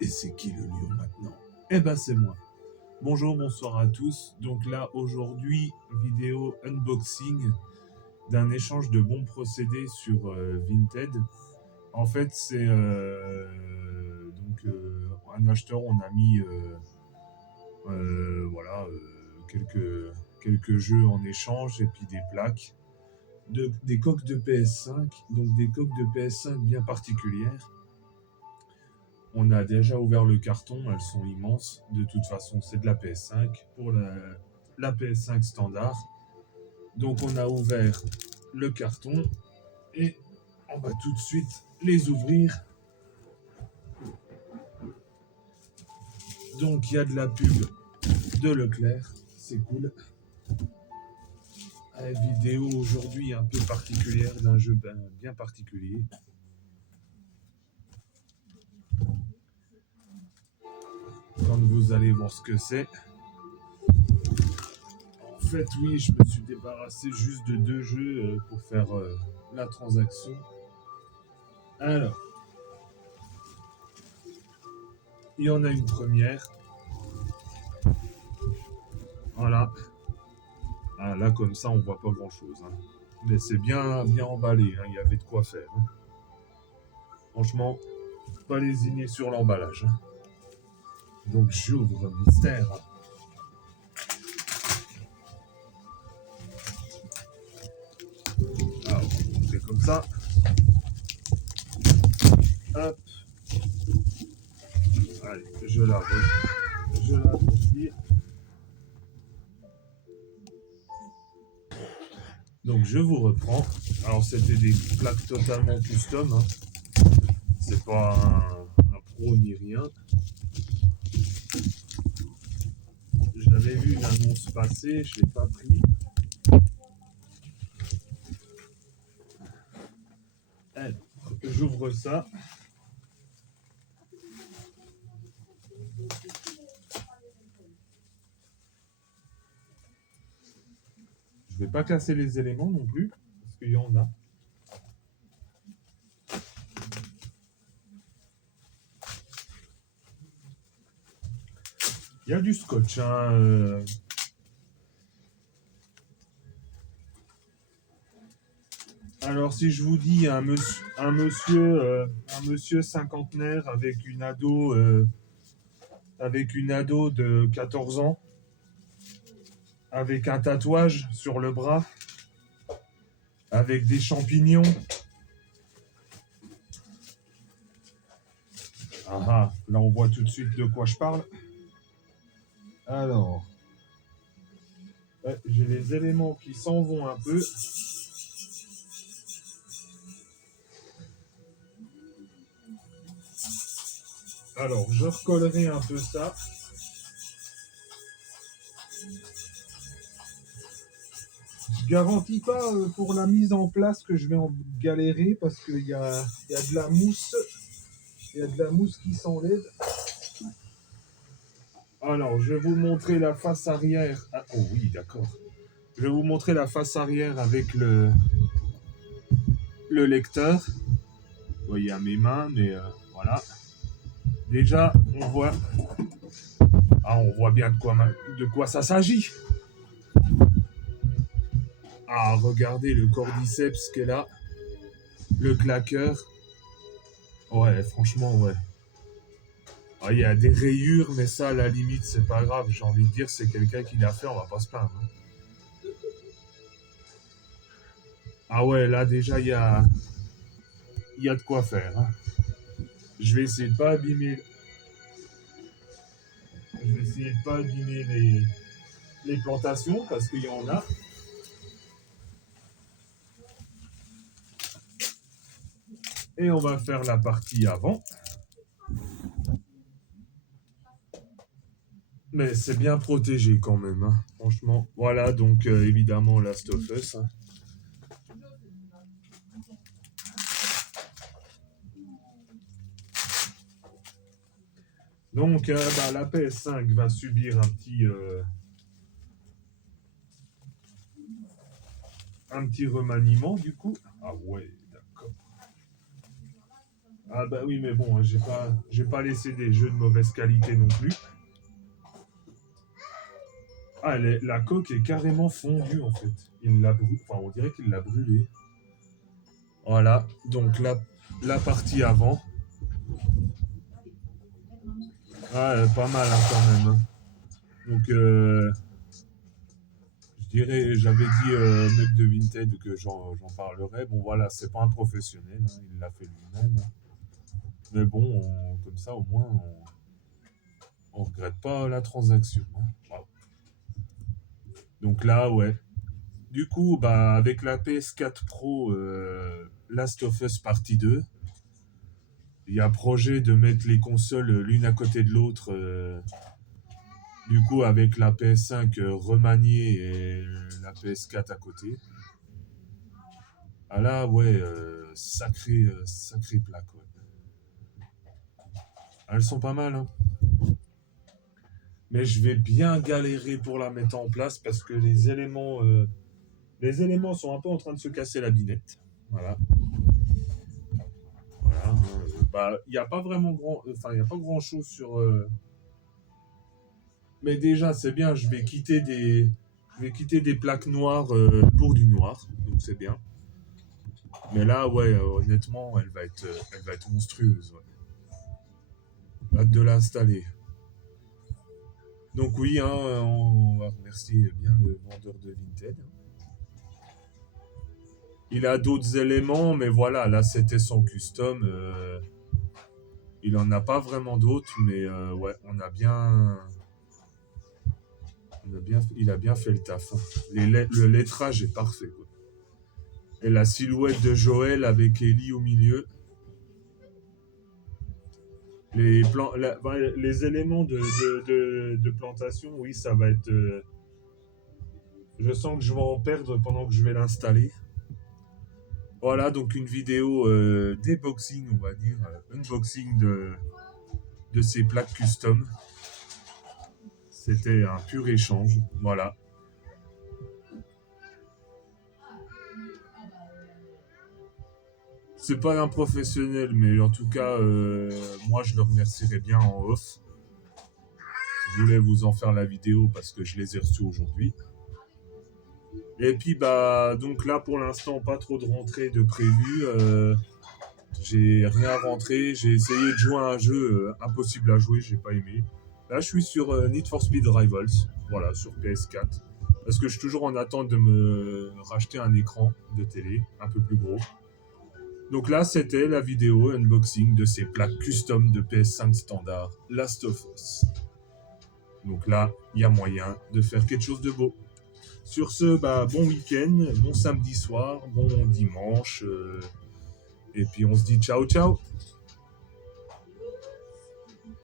Et c'est qui le lion maintenant? Eh ben c'est moi. Bonjour, bonsoir à tous. Donc là aujourd'hui, vidéo unboxing d'un échange de bons procédés sur Vinted. En fait, c'est un acheteur, on a mis voilà quelques jeux en échange et puis des plaques, des coques de PS5, donc des coques de PS5 bien particulières. On a déjà ouvert le carton, elles sont immenses. De toute façon, c'est de la PS5 pour la PS5 standard. Donc on a ouvert le carton et on va tout de suite les ouvrir. Donc il y a de la pub de Leclerc, c'est cool. Une vidéo aujourd'hui un peu particulière d'un jeu bien particulier. Quand vous allez voir ce que c'est. En fait, oui, je me suis débarrassé juste de 2 jeux pour faire la transaction. Alors, il y en a une première. Voilà. Ah, là, comme ça, on voit pas grand-chose. Hein. Mais c'est bien, bien emballé. Hein. Il y avait de quoi faire. Hein. Franchement, pas lésiné sur l'emballage. Hein. Donc, j'ouvre mystère. Alors, on fait comme ça. Hop. Allez, je la retire. Donc, je vous reprends. Alors, c'était des plaques totalement custom. Hein. C'est pas un pro ni rien. Je l'avais vu une annonce passer, je l'ai pas pris. Alors, j'ouvre ça. Je vais pas casser les éléments non plus, parce qu'il y en a. Il y a du scotch. Hein, Alors, si je vous dis un monsieur cinquantenaire avec une ado de 14 ans, avec un tatouage sur le bras, avec des champignons. Ah ah, là on voit tout de suite de quoi je parle. Alors, j'ai les éléments qui s'en vont un peu. Alors, je recollerai un peu ça. Je garantis pas pour la mise en place que je vais en galérer parce qu'il y a de la mousse. Il y a de la mousse qui s'enlève. Alors, je vais vous montrer la face arrière. Ah, oh oui, d'accord. Je vais vous montrer la face arrière avec le lecteur. Vous voyez à mes mains, mais voilà. Déjà, on voit bien de quoi ça s'agit. Ah, regardez le cordyceps qu'elle a. Le claqueur. Ouais, franchement, ouais. Ah, il y a des rayures, mais ça, à la limite, c'est pas grave. J'ai envie de dire, c'est quelqu'un qui l'a fait, on va pas se plaindre. Hein. Ah ouais, là, déjà, il y a de quoi faire. Hein. Je vais essayer de pas abîmer. Je vais essayer de pas abîmer les plantations, parce qu'il y en a. Et on va faire la partie avant. Mais c'est bien protégé quand même, hein. Franchement. Voilà, donc évidemment, Last of Us. Hein. Donc, la PS5 va subir un petit remaniement, du coup. Ah ouais, d'accord. Ah bah oui, mais bon, j'ai pas laissé des jeux de mauvaise qualité non plus. Ah, la coque est carrément fondue en fait. Il l'a brûlé, enfin on dirait qu'il l'a brûlée. Voilà, donc la partie avant. Ah, pas mal hein, quand même, hein. Donc je dirais, j'avais dit mec de Vinted que j'en parlerai. Bon voilà, c'est pas un professionnel, hein, il l'a fait lui-même, hein. Mais bon, comme ça au moins on regrette pas la transaction, hein. Wow. Donc là, ouais. Du coup, bah avec la PS4 Pro, Last of Us Partie 2, il y a projet de mettre les consoles l'une à côté de l'autre. Du coup, avec la PS5 remaniée et la PS4 à côté. Ah là, ouais, sacré plaque, ouais. Elles sont pas mal, hein. Mais je vais bien galérer pour la mettre en place parce que les éléments sont un peu en train de se casser la binette. Voilà. Voilà, hein. Bah, il n'y a pas vraiment enfin, il y a pas grand chose sur. Mais déjà, c'est bien. Je vais quitter des plaques noires pour du noir, donc c'est bien. Mais là, ouais, honnêtement, elle va être monstrueuse. Ouais. Hâte de l'installer. Donc oui, hein, on va remercier bien le vendeur de Vinted. Il a d'autres éléments, mais voilà, là c'était son custom. Il en a pas vraiment d'autres, mais ouais, il a bien fait le taf, hein. Le lettrage est parfait, quoi. Et la silhouette de Joël avec Ellie au milieu. Les éléments de plantation, oui, ça va être. Je sens que je vais en perdre pendant que je vais l'installer. Voilà, donc une vidéo déboxing, on va dire, unboxing de ces plaques custom. C'était un pur échange. Voilà. C'est pas un professionnel, mais en tout cas, moi je le remercierais bien en off. Je voulais vous en faire la vidéo parce que je les ai reçus aujourd'hui. Et puis bah donc là pour l'instant pas trop de rentrée de prévu. J'ai rien rentré. J'ai essayé de jouer à un jeu impossible à jouer, j'ai pas aimé. Là je suis sur Need for Speed Rivals, voilà sur PS4. Parce que je suis toujours en attente de me racheter un écran de télé un peu plus gros. Donc là, c'était la vidéo unboxing de ces plaques custom de PS5 standard Last of Us. Donc là, il y a moyen de faire quelque chose de beau. Sur ce, bah, bon week-end, bon samedi soir, bon dimanche. Et puis on se dit ciao ciao.